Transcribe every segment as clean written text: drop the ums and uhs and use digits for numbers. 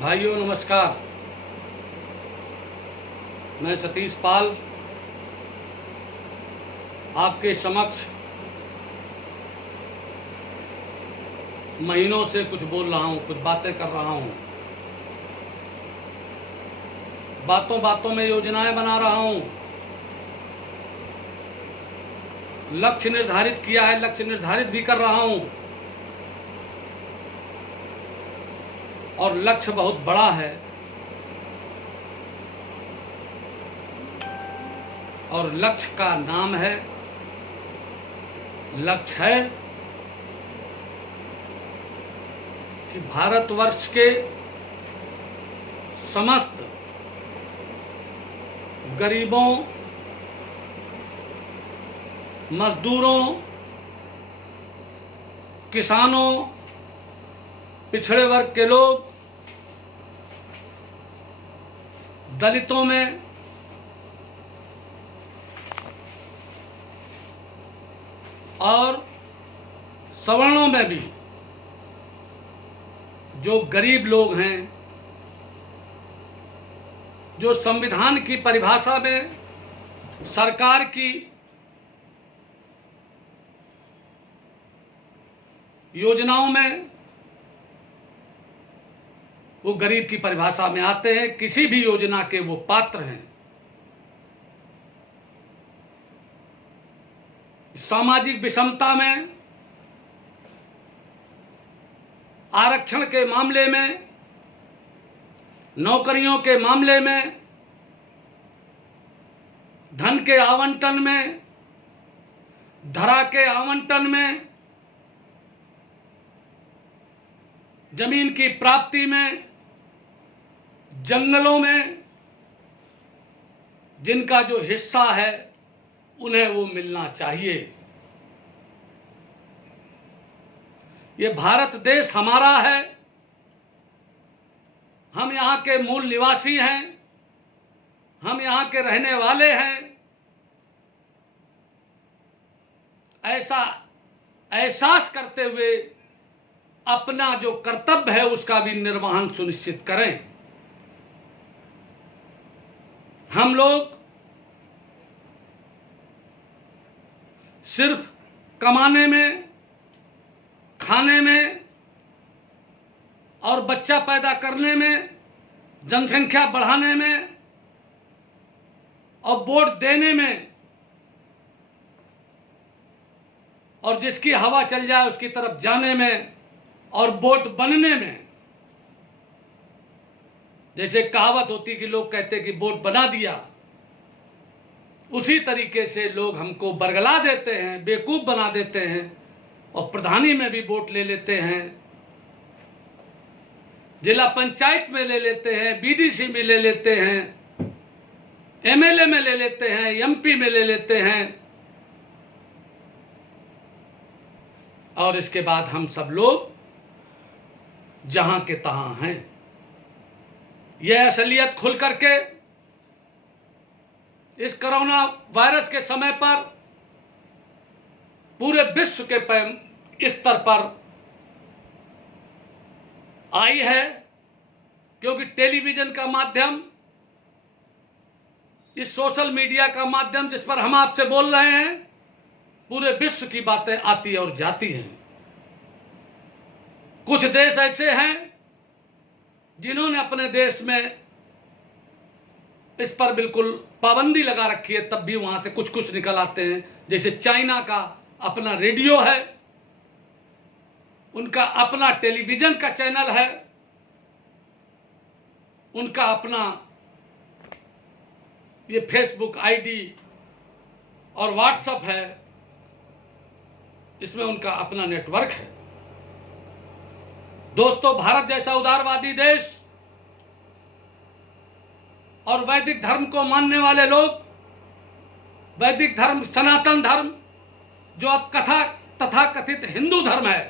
भाइयों नमस्कार। मैं सतीश पाल आपके समक्ष महीनों से कुछ बोल रहा हूँ, कुछ बातें कर रहा हूँ, बातों बातों में योजनाएं बना रहा हूँ। लक्ष्य निर्धारित किया है, लक्ष्य निर्धारित भी कर रहा हूँ और लक्ष्य बहुत बड़ा है और लक्ष्य का नाम है, लक्ष्य है कि भारतवर्ष के समस्त गरीबों, मजदूरों, किसानों, पिछड़े वर्ग के लोग, दलितों में, और सवर्णों में भी जो गरीब लोग हैं, जो संविधान की परिभाषा में, सरकार की योजनाओं में वो गरीब की परिभाषा में आते हैं, किसी भी योजना के वो पात्र हैं। सामाजिक विषमता में, आरक्षण के मामले में, नौकरियों के मामले में, धन के आवंटन में, धरा के आवंटन में, जमीन की प्राप्ति में, जंगलों में जिनका जो हिस्सा है उन्हें वो मिलना चाहिए। ये भारत देश हमारा है, हम यहाँ के मूल निवासी हैं, हम यहाँ के रहने वाले हैं। ऐसा एहसास करते हुए अपना जो कर्तव्य है उसका भी निर्वहन सुनिश्चित करें। हम लोग सिर्फ कमाने में, खाने में और बच्चा पैदा करने में, जनसंख्या बढ़ाने में और वोट देने में और जिसकी हवा चल जाए उसकी तरफ जाने में और वोट बनने में, जैसे कहावत होती कि लोग कहते कि वोट बना दिया, उसी तरीके से लोग हमको बरगला देते हैं, बेवकूफ बना देते हैं और प्रधानी में भी वोट ले लेते हैं, जिला पंचायत में ले लेते हैं, बीडीसी में ले लेते हैं, एमएलए में ले लेते हैं, एमपी में ले लेते हैं और इसके बाद हम सब लोग जहां के तहां हैं। यह असलियत खुल करके इस कोरोना वायरस के समय पर पूरे विश्व के स्तर पर आई है, क्योंकि टेलीविजन का माध्यम, इस सोशल मीडिया का माध्यम जिस पर हम आपसे बोल रहे हैं, पूरे विश्व की बातें आती और जाती हैं। कुछ देश ऐसे हैं जिन्होंने अपने देश में इस पर बिल्कुल पाबंदी लगा रखी है, तब भी वहां से कुछ कुछ निकल आते हैं। जैसे चाइना का अपना रेडियो है, उनका अपना टेलीविजन का चैनल है, उनका अपना ये फेसबुक आईडी और व्हाट्सएप है, इसमें उनका अपना नेटवर्क है। दोस्तों, भारत जैसा उदारवादी देश और वैदिक धर्म को मानने वाले लोग, वैदिक धर्म, सनातन धर्म जो अब तथाकथित हिंदू धर्म है।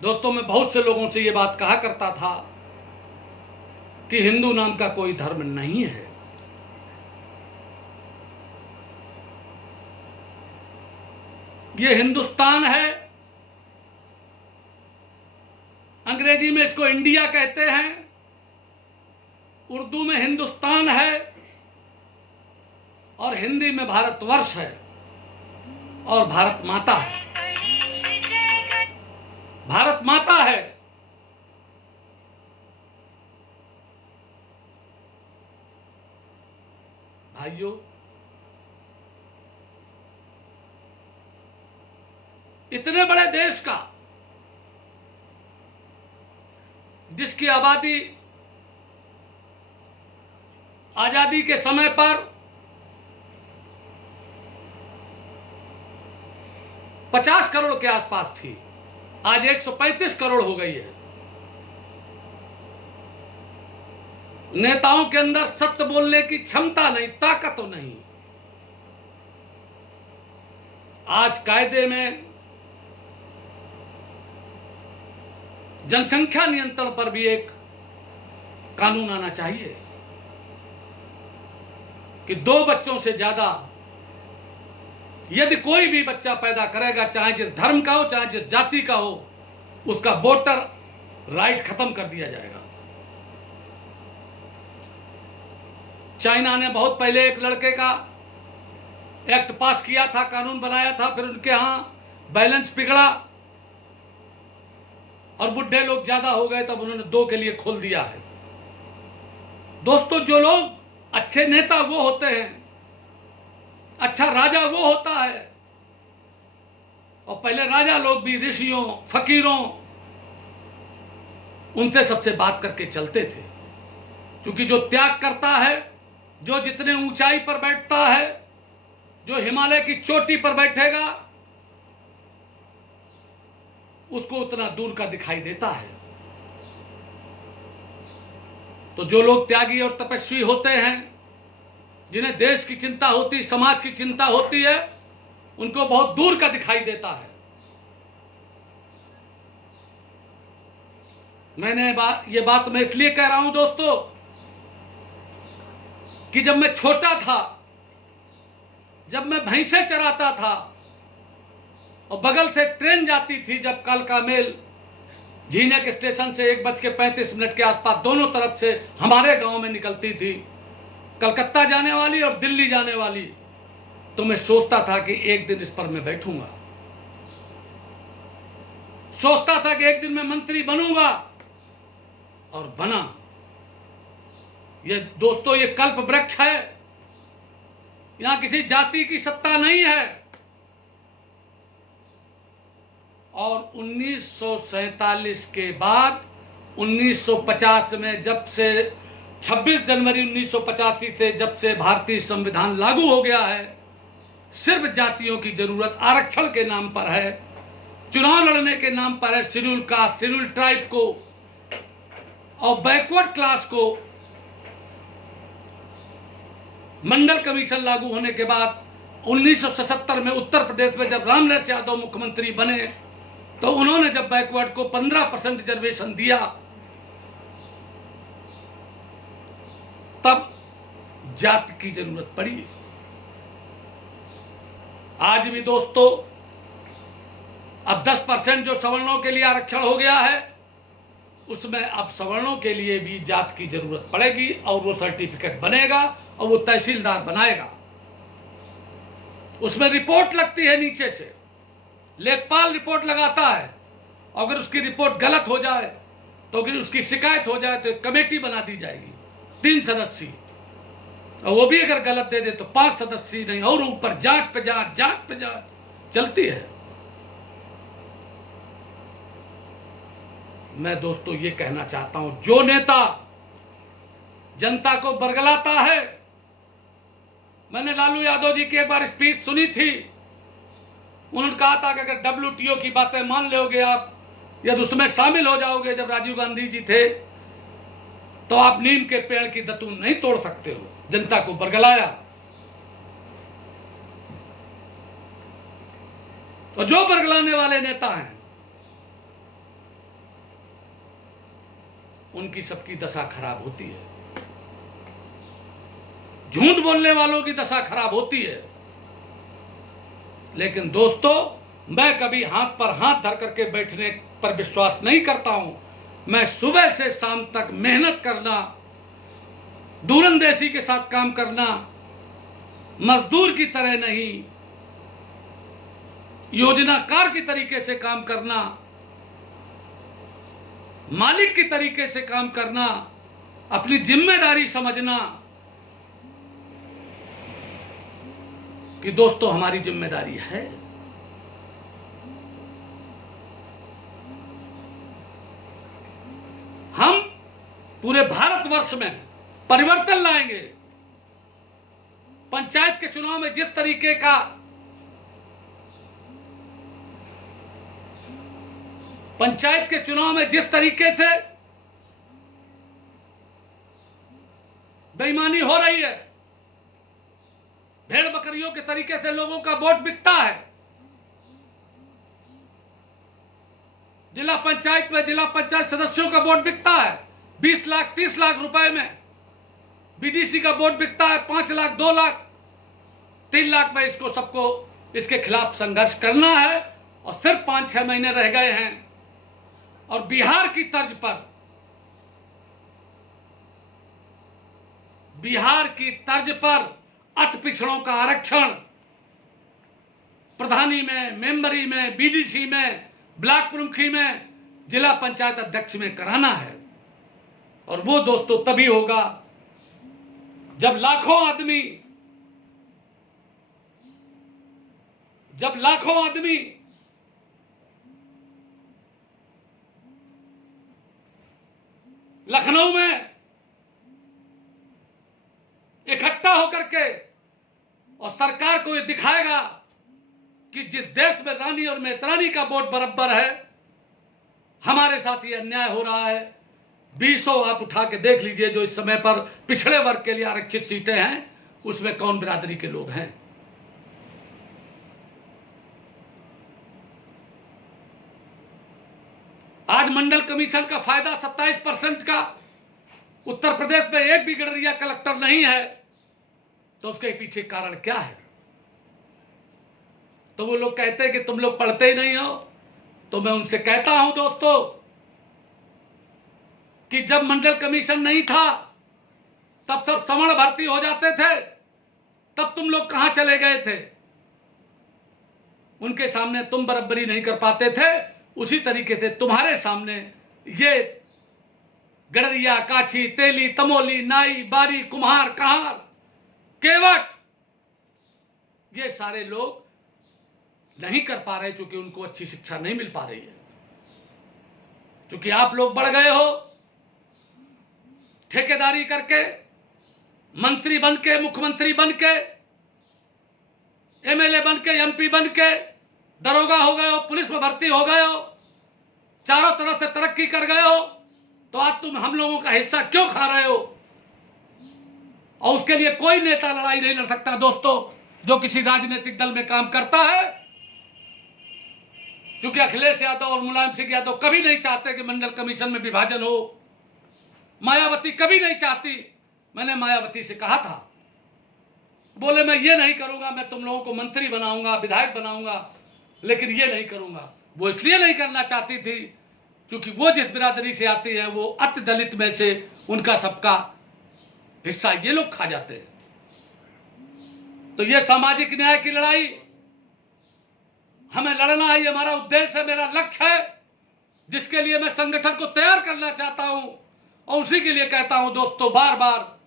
दोस्तों, मैं बहुत से लोगों से ये बात कहा करता था कि हिंदू नाम का कोई धर्म नहीं है। ये हिंदुस्तान है, अंग्रेज अंग्रेजी में इसको इंडिया कहते हैं, उर्दू में हिंदुस्तान है, और हिंदी में भारतवर्ष है, और भारत माता है। भारत माता है। भाइयों, इतने बड़े देश का, जिसकी आबादी आजादी के समय पर 50 करोड़ के आसपास थी, आज 135 करोड़ हो गई है। नेताओं के अंदर सत्य बोलने की क्षमता नहीं, ताकत तो नहीं। आज कायदे में जनसंख्या नियंत्रण पर भी एक कानून आना चाहिए कि 2 बच्चों से ज्यादा यदि कोई भी बच्चा पैदा करेगा, चाहे जिस धर्म का हो, चाहे जिस जाति का हो, उसका वोटर राइट खत्म कर दिया जाएगा। चाइना ने बहुत पहले एक लड़के का एक्ट पास किया था, कानून बनाया था, फिर उनके यहां बैलेंस बिगड़ा और बुढ़े लोग ज्यादा हो गए, तब उन्होंने 2 के लिए खोल दिया है। दोस्तों, जो लोग अच्छे नेता वो होते हैं, अच्छा राजा वो होता है, और पहले राजा लोग भी ऋषियों, फकीरों, उनसे सबसे बात करके चलते थे। क्योंकि जो त्याग करता है, जो जितने ऊंचाई पर बैठता है, जो हिमालय की चोटी पर बैठेगा, उसको उतना दूर का दिखाई देता है। तो जो लोग त्यागी और तपस्वी होते हैं, जिन्हें देश की चिंता होती, समाज की चिंता होती है, उनको बहुत दूर का दिखाई देता है। ये बात मैं इसलिए कह रहा हूं दोस्तों कि जब मैं छोटा था, जब मैं भैंसे चराता था और बगल से ट्रेन जाती थी, जब कालका मेल झीनक स्टेशन से 1:35 के आसपास दोनों तरफ से हमारे गांव में निकलती थी, कलकत्ता जाने वाली और दिल्ली जाने वाली, तो मैं सोचता था कि एक दिन इस पर मैं बैठूंगा। सोचता था कि एक दिन मैं मंत्री बनूंगा, और बना। ये दोस्तों, ये कल्प वृक्ष है, यहां किसी जाति की सत्ता नहीं है। और 1947 के बाद 1950 में, जब से 26 जनवरी 1985 से जब से भारतीय संविधान लागू हो गया है, सिर्फ जातियों की जरूरत आरक्षण के नाम पर है, चुनाव लड़ने के नाम पर है, शेड्यूल कास्ट, शेड्यूल ट्राइब को और बैकवर्ड क्लास को। मंडल कमीशन लागू होने के बाद 1977 में उत्तर प्रदेश में जब रामनरेश यादव मुख्यमंत्री बने, तो उन्होंने जब बैकवर्ड को 15% रिजर्वेशन दिया, तब जाति की जरूरत पड़ी। आज भी दोस्तों, अब 10% जो सवर्णों के लिए आरक्षण हो गया है, उसमें अब सवर्णों के लिए भी जात की जरूरत पड़ेगी, और वो सर्टिफिकेट बनेगा और वो तहसीलदार बनाएगा। उसमें रिपोर्ट लगती है नीचे से, लेखपाल रिपोर्ट लगाता है। अगर उसकी रिपोर्ट गलत हो जाए, तो अगर उसकी शिकायत हो जाए, तो एक कमेटी बना दी जाएगी 3 सदस्यीय, और वो भी अगर गलत दे दे तो 5 सदस्यीय नहीं, और ऊपर जांच पे जांच, जांच पे जांच चलती है। मैं दोस्तों ये कहना चाहता हूं, जो नेता जनता को बरगलाता है, मैंने लालू यादव जी की एक बार स्पीच सुनी थी, उन्होंने कहा था कि अगर WTO की बातें मान लोगे आप, यदि उसमें शामिल हो जाओगे, जब राजीव गांधी जी थे, तो आप नीम के पेड़ की दतून नहीं तोड़ सकते हो। जनता को बरगलाया। तो जो बरगलाने वाले नेता हैं, उनकी सबकी दशा खराब होती है। झूठ बोलने वालों की दशा खराब होती है। लेकिन दोस्तों, मैं कभी हाथ पर हाथ धर करके बैठने पर विश्वास नहीं करता हूं। मैं सुबह से शाम तक मेहनत करना, दूरंदेशी के साथ काम करना, मजदूर की तरह नहीं, योजनाकार की तरीके से काम करना, मालिक की तरीके से काम करना, अपनी जिम्मेदारी समझना कि दोस्तों हमारी जिम्मेदारी है। हम पूरे भारतवर्ष में परिवर्तन लाएंगे। पंचायत के चुनाव में जिस तरीके का से बेईमानी हो रही है, भेड़ बकरियों के तरीके से लोगों का वोट बिकता है। जिला पंचायत में जिला पंचायत सदस्यों का वोट बिकता है 20 लाख 30 लाख रुपए में। बीडीसी का वोट बिकता है 5 लाख 2 लाख 3 लाख में। इसको सबको इसके खिलाफ संघर्ष करना है। और सिर्फ 5-6 महीने रह गए हैं और बिहार की तर्ज पर अट पिछड़ों का आरक्षण प्रधानी में, मेंबरी में, बीडीसी में, ब्लॉक प्रमुखी में, जिला पंचायत अध्यक्ष में कराना है। और वो दोस्तों तभी होगा जब लाखों आदमी लखनऊ में इकट्ठा होकर के और सरकार को ये दिखाएगा कि जिस देश में रानी और मेतरानी का वोट बराबर है, हमारे साथ ये अन्याय हो रहा है। 20 आप उठा के देख लीजिए जो इस समय पर पिछड़े वर्ग के लिए आरक्षित सीटें हैं, उसमें कौन बिरादरी के लोग हैं। आज मंडल कमीशन का फायदा 27% का उत्तर प्रदेश में एक भी गडरिया कलेक्टर नहीं है, तो उसके पीछे कारण क्या है? तो वो लोग कहते हैं कि तुम लोग पढ़ते ही नहीं हो। तो मैं उनसे कहता हूं दोस्तों कि जब मंडल कमीशन नहीं था तब सब सवर्ण भर्ती हो जाते थे, तब तुम लोग कहां चले गए थे? उनके सामने तुम बराबरी नहीं कर पाते थे, उसी तरीके से तुम्हारे सामने ये गडरिया, काछी, तेली, तमोली, नाई, बारी, कुम्हार, कहार, केवट, ये सारे लोग नहीं कर पा रहे क्योंकि उनको अच्छी शिक्षा नहीं मिल पा रही है। क्योंकि आप लोग बढ़ गए हो ठेकेदारी करके, मंत्री बन के, मुख्यमंत्री बन के, एमएलए बन के, एमपी बन के, दरोगा हो गए हो, पुलिस में भर्ती हो गए हो, चारों तरफ से तरक्की कर गए हो, तो आज तुम हम लोगों का हिस्सा क्यों खा रहे हो? और उसके लिए कोई नेता लड़ाई नहीं लड़ सकता दोस्तों जो किसी राजनीतिक दल में काम करता है। क्योंकि अखिलेश यादव और मुलायम सिंह यादव कभी नहीं चाहते कि मंडल कमीशन में विभाजन हो। मायावती कभी नहीं चाहती। मैंने मायावती से कहा था, बोले मैं ये नहीं करूंगा, मैं तुम लोगों को मंत्री बनाऊंगा, विधायक बनाऊंगा, लेकिन ये नहीं करूंगा। वो इसलिए नहीं करना चाहती थी क्योंकि वो जिस बिरादरी से आती है वो अति दलित में से उनका सबका हिस्सा ये लोग खा जाते हैं। तो ये सामाजिक न्याय की लड़ाई हमें लड़ना है, ये हमारा उद्देश्य है, मेरा लक्ष्य है, जिसके लिए मैं संगठन को तैयार करना चाहता हूं। और उसी के लिए कहता हूं दोस्तों बार बार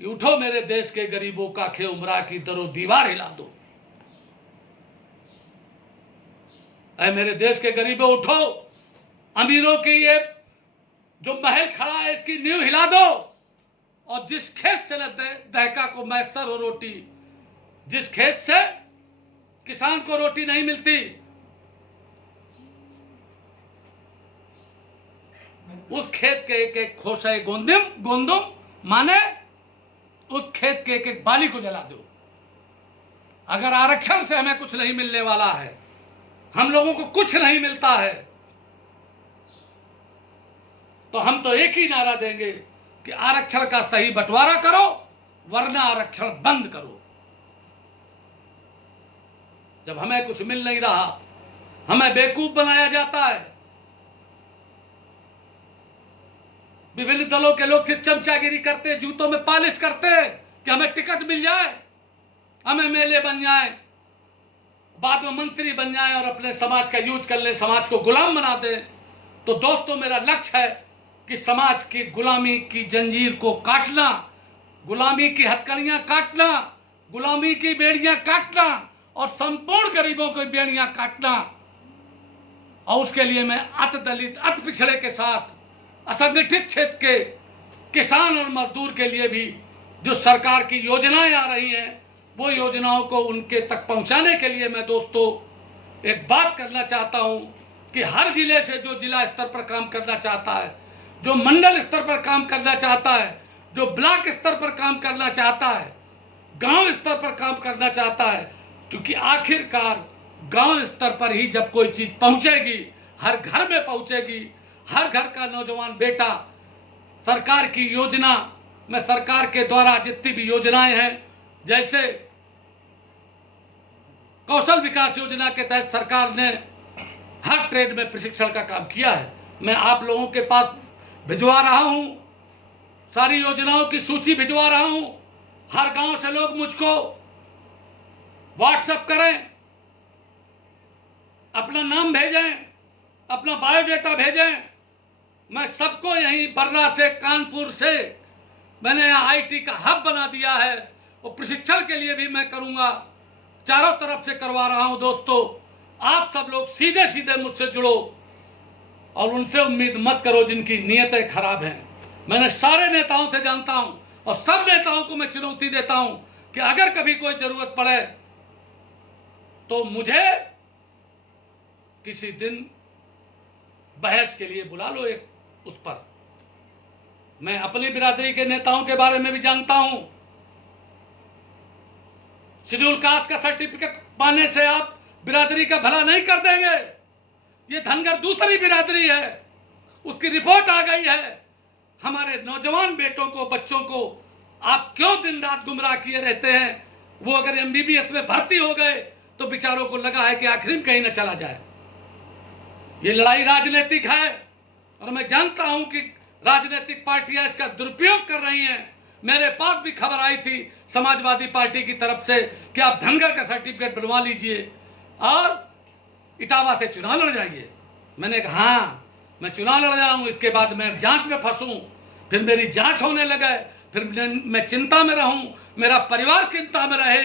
कि उठो मेरे देश के गरीबों का खे उमरा की दरो दीवार हिला दो। ऐ मेरे देश के गरीबों उठो, अमीरों के ये जो महल खड़ा है इसकी नींव हिला दो। और जिस खेत से न दहका को मैसर हो रोटी, जिस खेत से किसान को रोटी नहीं मिलती, उस खेत के एक एक खोसे गोंदुम माने उस खेत के एक एक बाली को जला दो। अगर आरक्षण से हमें कुछ नहीं मिलने वाला है, हम लोगों को कुछ नहीं मिलता है, तो हम तो एक ही नारा देंगे कि आरक्षण का सही बंटवारा करो वरना आरक्षण बंद करो। जब हमें कुछ मिल नहीं रहा हमें बेवकूफ बनाया जाता है। विभिन्न दलों के लोग सिर्फ चमचागिरी करते हैं, जूतों में पालिश करते हैं कि हमें टिकट मिल जाए, हमें एमएलए बन जाए, बाद में मंत्री बन जाए और अपने समाज का यूज कर ले, समाज को गुलाम बना दे। तो दोस्तों, मेरा लक्ष्य है कि समाज की गुलामी की जंजीर को काटना, गुलामी की हथकड़ियां काटना, गुलामी की बेड़ियां काटना और संपूर्ण गरीबों की बेड़ियां काटना। और उसके लिए मैं अति दलित, अति पिछड़े के साथ असंगठित क्षेत्र के किसान और मजदूर के लिए भी जो सरकार की योजनाएं आ रही हैं, वो योजनाओं को उनके तक पहुंचाने के लिए मैं दोस्तों एक बात करना चाहता हूं कि हर जिले से जो जिला स्तर पर काम करना चाहता है, जो मंडल स्तर पर काम करना चाहता है, जो ब्लॉक स्तर पर काम करना चाहता है, गांव स्तर पर काम करना चाहता है, क्योंकि आखिरकार गांव स्तर पर ही जब कोई चीज पहुंचेगी, हर घर में पहुंचेगी, हर घर का नौजवान बेटा सरकार की योजना में, सरकार के द्वारा जितनी भी योजनाएं हैं, जैसे कौशल विकास योजना के तहत सरकार ने हर ट्रेड में प्रशिक्षण का काम किया है। मैं आप लोगों के पास भिजवा रहा हूं, सारी योजनाओं की सूची भिजवा रहा हूं। हर गांव से लोग मुझको व्हाट्सएप करें, अपना नाम भेजें, अपना बायोडेटा भेजें। मैं सबको यहीं बर्रा से, कानपुर से मैंने आईटी का हब बना दिया है और प्रशिक्षण के लिए भी मैं करूंगा, चारों तरफ से करवा रहा हूं। दोस्तों, आप सब लोग सीधे सीधे मुझसे जुड़ो और उनसे उम्मीद मत करो जिनकी नीयतें खराब हैं। मैंने सारे नेताओं से जानता हूं और सब नेताओं को मैं चुनौती देता हूं कि अगर कभी कोई जरूरत पड़े तो मुझे किसी दिन बहस के लिए बुला लो। एक उस पर मैं अपनी बिरादरी के नेताओं के बारे में भी जानता हूं। शेड्यूल कास्ट का सर्टिफिकेट पाने से आप बिरादरी का भला नहीं कर देंगे। ये धनगर दूसरी बिरादरी है, उसकी रिपोर्ट आ गई है। हमारे नौजवान बेटों को, बच्चों को आप क्यों दिन रात गुमराह किए रहते हैं? वो अगर एमबीबीएस में भर्ती हो गए तो बेचारों को लगा है कि आखिर में कहीं न चला जाए। ये लड़ाई राजनीतिक है और मैं जानता हूं कि राजनीतिक पार्टियां इसका दुरुपयोग कर रही हैं। मेरे पास भी खबर आई थी समाजवादी पार्टी की तरफ से कि आप धनगर का सर्टिफिकेट बनवा लीजिए और इटावा से चुनाव लड़ जाइए। मैंने कहा हाँ, मैं चुनाव लड़ जाऊं, इसके बाद मैं जांच में फंसूं, फिर मेरी जांच होने लगे, फिर मैं चिंता में रहूं, मेरा परिवार चिंता में रहे।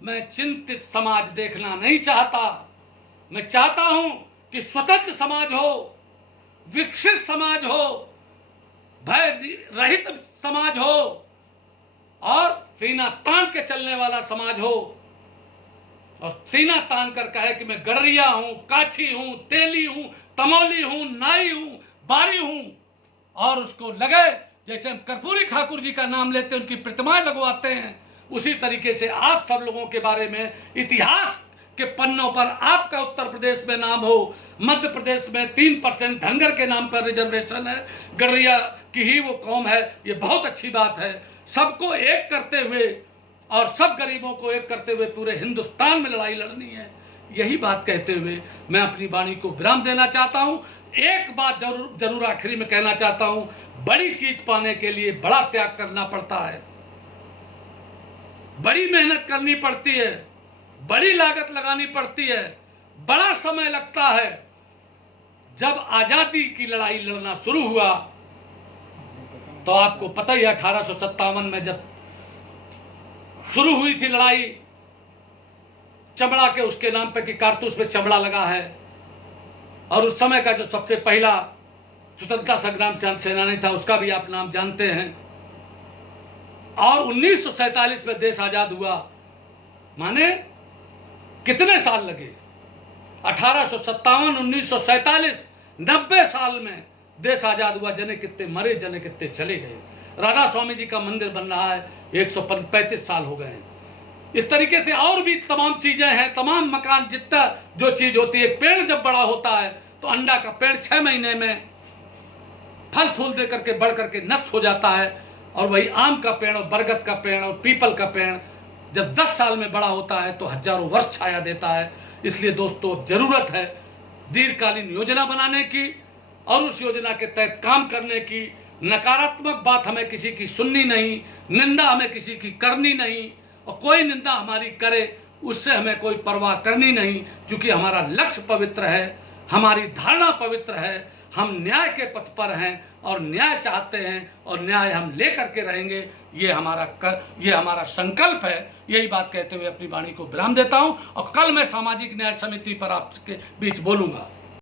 मैं चिंतित समाज देखना नहीं चाहता। मैं चाहता हूं कि स्वतंत्र समाज हो, विकसित समाज हो, भय रहित समाज हो और सीना तान के चलने वाला समाज हो। और सीना तान कर कहे कि मैं गडरिया हूं, काछी हूं, तेली हूं, तमौली हूं, नाई हूं, बारी हूं, और उसको लगे जैसे हम कर्पूरी ठाकुर जी का नाम लेते हैं, उनकी प्रतिमाएं लगवाते हैं, उसी तरीके से आप सब लोगों के बारे में इतिहास के पन्नों पर आपका उत्तर प्रदेश में नाम हो। मध्य प्रदेश में 3% धनगर के नाम पर रिजर्वेशन है, गडरिया की ही वो कौम है, ये बहुत अच्छी बात है। सबको एक करते हुए और सब गरीबों को एक करते हुए पूरे हिंदुस्तान में लड़ाई लड़नी है। यही बात कहते हुए मैं अपनी वाणी को विराम देना चाहता हूं। एक बात जरूर आखिरी में कहना चाहता हूं, बड़ी चीज पाने के लिए बड़ा त्याग करना पड़ता है, बड़ी मेहनत करनी पड़ती है, बड़ी लागत लगानी पड़ती है, बड़ा समय लगता है। जब आजादी की लड़ाई लड़ना शुरू हुआ तो आपको पता ही है 1857 में जब शुरू हुई थी लड़ाई, चमड़ा के उसके नाम पे कि कारतूस पे चमड़ा लगा है, और उस समय का जो सबसे पहला स्वतंत्रता संग्राम सेनानी था उसका भी आप नाम जानते हैं। और 1947 में देश आजाद हुआ, माने कितने साल लगे? 1857, 1947, 90 साल में देश आजाद हुआ। जने कितने मरे, जने कितने चले गए। राधा स्वामी जी का मंदिर बन रहा है, 135 साल हो गए हैं। इस तरीके से और भी तमाम चीजें हैं, तमाम मकान, जितना जो चीज होती है। पेड़ जब बड़ा होता है तो अंडा का पेड़ 6 महीने में फल फूल दे करके बढ़ करके नष्ट हो जाता है, और वही आम का पेड़ और बरगद का पेड़ और पीपल का पेड़ जब 10 साल में बड़ा होता है तो हजारों वर्ष छाया देता है। इसलिए दोस्तों जरूरत है दीर्घकालीन योजना बनाने की और उस योजना के तहत काम करने की। नकारात्मक बात हमें किसी की सुननी नहीं, निंदा हमें किसी की करनी नहीं, और कोई निंदा हमारी करे उससे हमें कोई परवाह करनी नहीं, क्योंकि हमारा लक्ष्य पवित्र है, हमारी धारणा पवित्र है, हम न्याय के पथ पर हैं और न्याय चाहते हैं और न्याय हम लेकर के रहेंगे। ये हमारा संकल्प है। यही बात कहते हुए अपनी वाणी को विराम देता हूं और कल मैं सामाजिक न्याय समिति पर आपके बीच बोलूंगा।